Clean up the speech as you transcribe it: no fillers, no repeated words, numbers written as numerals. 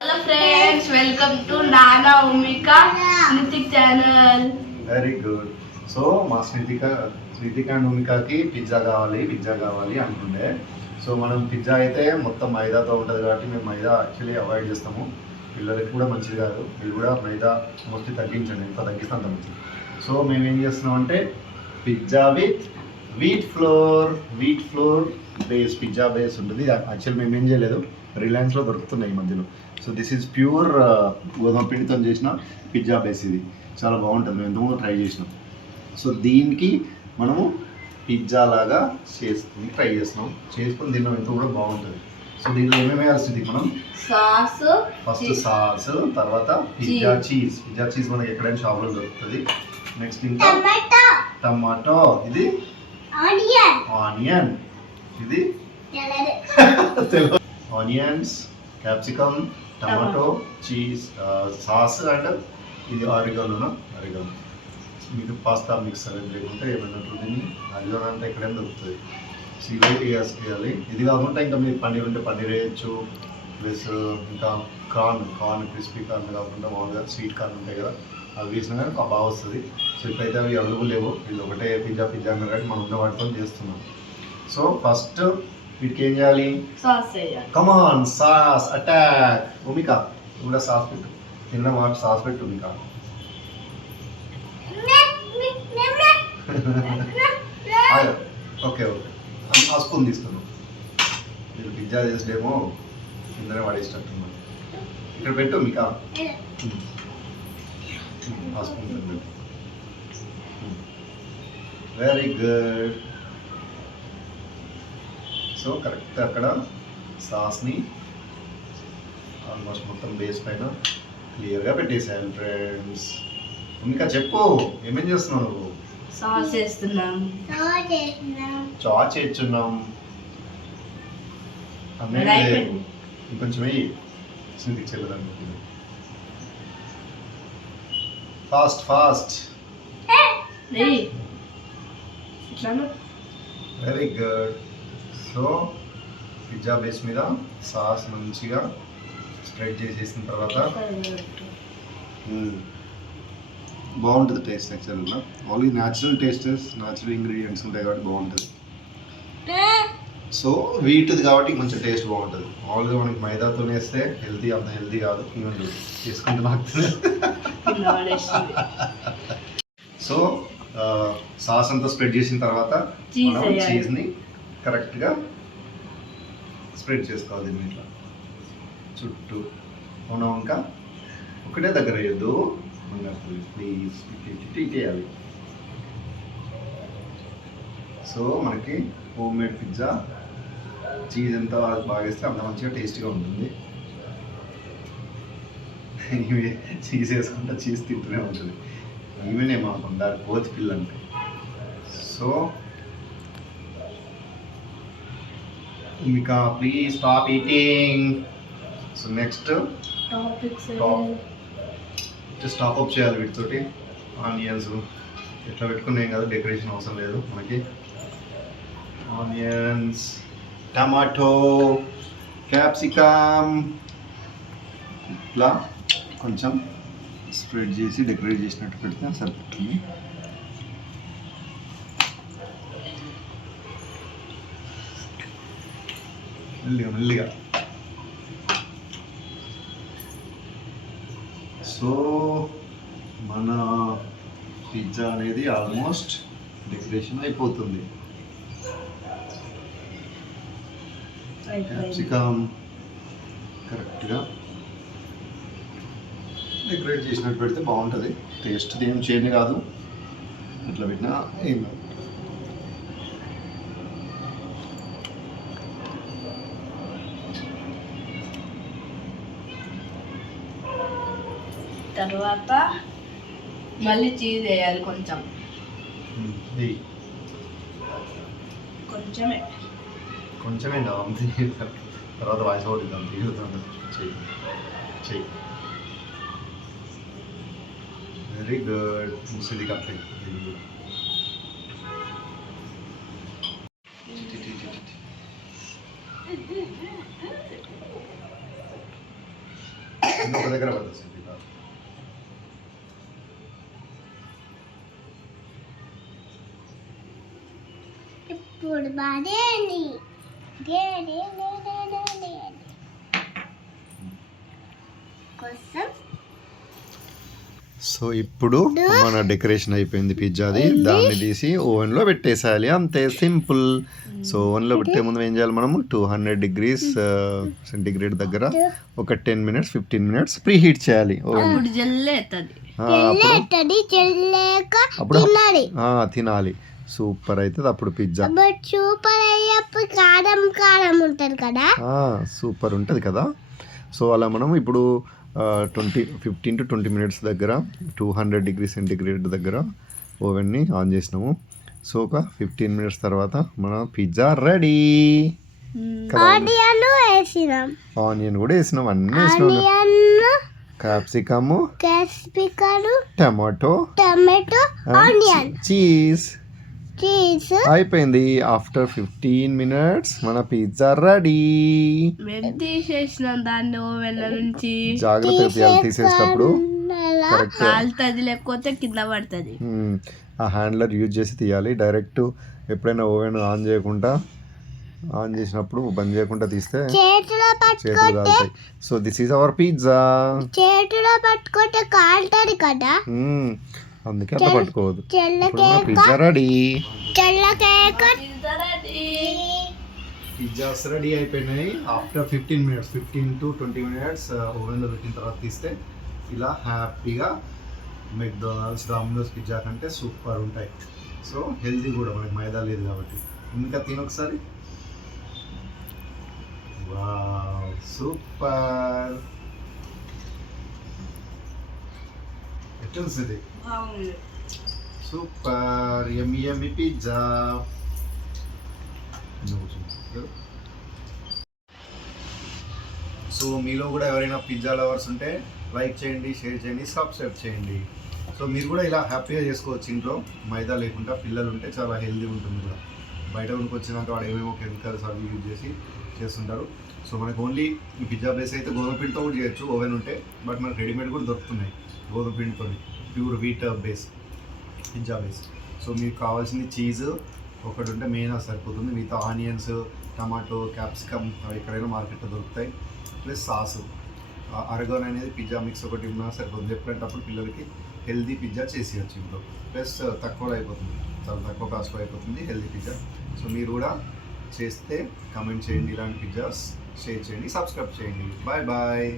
Hello friends, welcome to Nana Umika Smithik channel. Very good. So మా స్నితిక and ఉమికాకి pizza కావాలి అనుకుండే. So మనం pizza అయితే మొత్తం మైదాతో ఉంటుంది కాబట్టి మేము మైదా యాక్చువల్లీ అవాయిడ్ చేస్తాము. పిల్లలకి కూడా మంచిది కాదు. మీరు కూడా మైదా మోస్ట్లీ తగ్గించండి, ఎంత తగ్గిస్తే అంత మంచిది. సో మేము ఏం చేస్తున్నాం అంటే pizza with wheat flour pizza base ఉంటుంది. యాక్చువల్లీ మేము ఏం చేయలేదు, రిలయన్స్లో దొరుకుతున్నాయి ఈ మధ్యలో. సో దిస్ ఈజ్ ప్యూర్ గోధుమ పిండితో చేసిన పిజ్జా బేస్. ఇది చాలా బాగుంటుంది, మేము ఎంతమంది ట్రై చేసినాం. సో దీనికి మనము పిజ్జా లాగా ట్రై చేస్తున్నాం, చేసుకుని తిన్నాం, ఎంత కూడా బాగుంటుంది. సో దీంట్లో ఏమేమి వేయాల్సింది మనం ఫస్ట్ సాస్, తర్వాత పిజ్జా చీజ్ మనకి ఎక్కడైనా షాప్లో దొరుకుతుంది. నెక్స్ట్ ఇంకా టమాటో, ఇది ఆనియన్, ఇది onions, capsicum, tomato, cheese, sauce and ఇది ఆరిగానో. మీకు పాస్తా మిక్సర్ లేకుంటే ఏమైనా ఉంటుంది, ఆరిగానో అంటే ఎక్కడైనా దొరుకుతుంది. సో ఇవే వేయాలి. ఇది కాకుండా ఇంకా మీరు పన్నీర్ ఉంటే పన్నీర్ వేయచ్చు. ప్లస్ ఇంకా కార్న్ క్రిస్పీ కార్న్ కాకుండా మామూలుగా స్వీట్ కార్న్ ఉంటాయి కదా, అవి వేసినా కానీ బాగా వస్తుంది. సో ఇప్పుడైతే అవి అవైలబుల్ లేవు, వీళ్ళు ఒకటే పిజ్జా అన్నారు కాబట్టి మనం ఉన్న వాటితో చేస్తున్నాం. సో ఫస్ట్ వీటికి ఏం చేయాలి? కమాన్ సాస్ అటాక్. ఉమిక కూడా సాస్ పెట్టు, తిన్న మాట సాస్ పెట్టు ఉమిక. ఓకే ఆ స్పూన్ తీసుకున్నాం. మీరు పిజ్జా చేసేమో కిందనే పడేసినట్టున్నాం. ఇక్కడ పెట్టు ఉమిక, ఆ స్పూన్ పెట్టు. Very good. సో కరెక్ట్ అక్కడ సాస్ని ఆల్మోస్ట్ మొత్తం బేస్ పైన క్లియర్గా పెట్టేసాను ఫ్రెండ్స్. ఇంకా చెప్పు, ఏమేం చేస్తున్నావు నువ్వు? సాస్ చేస్తున్నాం, చాట్ చేస్తున్నాం. ఇంకొంచెం వెయ్యి, స్నితికి చెల్లదనుకుంటుంది. Fast. Very good. So pizza base మీద సాస్ మంచిగా స్ప్రెడ్ చేసేసిన తర్వాత బాగుంటుంది టేస్ట్. యాక్చువల్గా ఓన్లీ న్యాచురల్ న్యాచురల్ ఇంగ్రీడియంట్స్ ఉంటాయి కాబట్టి బాగుంటుంది. సో వీటిది కాబట్టి కొంచెం టేస్ట్ బాగుంటుంది. మామూలుగా మనకి మైదాతో వేస్తే అంత హెల్తీ కాదు. ఇవన్నీ చేసుకుంటే నాకు సో సాస్ అంతా స్ప్రెడ్ చేసిన తర్వాత మనం చీజ్ని కరెక్ట్గా స్ప్రెడ్ చేసుకోవాలి. దీన్ని ఇట్లా చుట్టూ అవునా, ఇంకా ఒకటే దగ్గర వేయద్దు, ప్లీజ్ ఇటేయాలి. సో మనకి హోమ్ మేడ్ పిజ్జా చీజ్ ఎంత బాగా వేస్తే అంత మంచిగా టేస్ట్గా ఉంటుంది. చీజ్ వేసుకుంటా చీజ్ తింటూనే ఉంటుంది. ఈవెన్ ఏమనుకుంటా కోచ్ పిల్ల అంటే. So Mika, please stop eating. So next just top up చేయాలి వీటితోటి. ఆనియన్స్ ఇట్లా పెట్టుకున్నాం కదా, డెకరేషన్ అవసరం లేదు మనకి. ఆనియన్స్, టమాటో, క్యాప్సికమ్ ఇట్లా కొంచెం స్ప్రెడ్ చేసి డెకరేట్ చేసినట్టు పెడితే సరిపోతుంది. మెల్లిగా. సో మన పిజ్జా అనేది ఆల్మోస్ట్ డెకరేషన్ అయిపోతుంది. క్యాప్సికమ్ కరెక్ట్గా డెకరేట్ చేసినట్టు పెడితే బాగుంటుంది. టేస్ట్ ఏం చేయని కాదు, ఇట్లా పెట్టినా ఏం కాదు. తర్వాత మళ్ళీ చీజ్ వేయాలి కొంచెమే తర్వాత వాయిస్ అవుట్ ఇద్దాం. చెయ్యి. Very good. ముసిది కట్లే. ఇంకొక దగ్గర పడుతుంది సింధిక. ఇప్పుడు బాడేని కోసం సో ఇప్పుడు మన డెకరేషన్ అయిపోయింది పిజ్జాది. దాన్ని తీసి ఓవెన్లో పెట్టేసేయాలి, అంతే సింపుల్. సో ఓవెన్లో పెట్టే ముందు ఏం చేయాలి, మనము 200 degrees సెంటిగ్రేడ్ దగ్గర ఒక 10 minutes 15 minutes ప్రీ హీట్ చేయాలి ఓవెన్. ఇప్పుడు జల్లేస్తుంది. అప్పుడు తినాలి, సూపర్ అవుతుంది అప్పుడు పిజ్జా. సూపర్ అయ్యప్పుడు కారం కారం ఉంటుంది కదా, సూపర్ ఉంటుంది కదా. సో అలా మనం ఇప్పుడు 15 to 20 minutes దగ్గర 200 degrees సెంటిగ్రేడ్ దగ్గర ఓవెన్ని ఆన్ చేసినాము. సో ఒక 15 minutes తర్వాత మన పిజ్జా రెడీ. ఆనియన్ వేసినాం, ఆనియన్ కూడా వేసినాం, అన్నీ వేసినాం. Capsicum, tomato, onion, cheese cheese అయిపోయింది. ఆఫ్టర్ 15 minutes మన పిజ్జా రెడీ. మేము తీసేసినాం దాన్ని ఓవెన్ నుంచి. జాగ్రత్తగా తీయాలి, తీసేటప్పుడు కరెక్ట్ కాలుతుంది, లేకపోతే కింద పడుతుంది. ఆ హ్యాండ్లర్ యూజ్ చేసి తీయాలి. డైరెక్ట్ ఎప్పుడైనా ఓవెన్ ఆన్ చేయకుండా, ఆన్ చేసినప్పుడు బంద్ చేయకుండా తీస్తే చేతిలో చేతులు కాలుతాయి. So this is our pizza. చేతిలో పట్టుకుంటే కాలుతుంది కదా, అందుకే అట్లా పట్టుకోవద్దు. Pizza ready. పిజ్జాస్ రెడీ అయిపోయినాయి. ఆఫ్టర్ 15 minutes 15 to 20 minutes ఓవెన్లో పెట్టిన తర్వాత తీస్తే ఇలా హ్యాపీగా మెక్డొనాల్డ్స్, డామినోస్ పిజ్జా కంటే సూపర్ ఉంటాయి. సో హెల్తీ కూడా, మనకి మైదా లేదు కాబట్టి. ఇంకా తినొకసారి. Wow super. ఎట్లుంది? Super yummy yummy pizza. So మీలో కూడా ఎవరైనా పిజ్జా లవర్స్ ఉంటే లైక్ చేయండి, షేర్ చేయండి, సబ్స్క్రైబ్ చేయండి. సో మీరు కూడా ఇలా హ్యాపీగా చేసుకోవచ్చు ఇంట్లో, మైదా లేకుండా. పిల్లలు ఉంటే చాలా హెల్తీ ఉంటుంది కూడా. బయట ఉనికి వచ్చినాక వాడు ఏమేమో కెమికల్స్ అవి యూజ్ చేసి చేస్తుంటారు. సో మనకు ఓన్లీ ఈ పిజ్జా బేస్ అయితే గోధుమ పిండితో కూడా చేయొచ్చు ఓవెన్ ఉంటే. బట్ మనకు రెడీమేడ్ కూడా దొరుకుతున్నాయి గోధుమ పిండితో, pure wheat base pizza base. So మీకు కావాల్సింది చీజ్ ఒకటి ఉంటే మెయిన్ సరిపోతుంది. మిగతా ఆనియన్స్, టమాటో, క్యాప్సికమ్ ఎక్కడైనా మార్కెట్లో దొరుకుతాయి. ప్లస్ సాసు, అరగోన్ అనేది పిజ్జా మిక్స్ ఒకటి ఉన్నా సరిపోతుంది. ఎప్పుడంటే అప్పుడు పిల్లలకి హెల్దీ పిజ్జా చేసేయచ్చు ఇంట్లో. ప్లస్ తక్కువలో అయిపోతుంది, చాలా తక్కువ కాస్ట్లో అయిపోతుంది హెల్దీ పిజ్జా. సో మీరు కూడా చేస్తే కమెంట్ చేయండి, ఇలాంటి పిజ్జాస్ షేర్ చేయండి, సబ్స్క్రైబ్ చేయండి. Bye bye.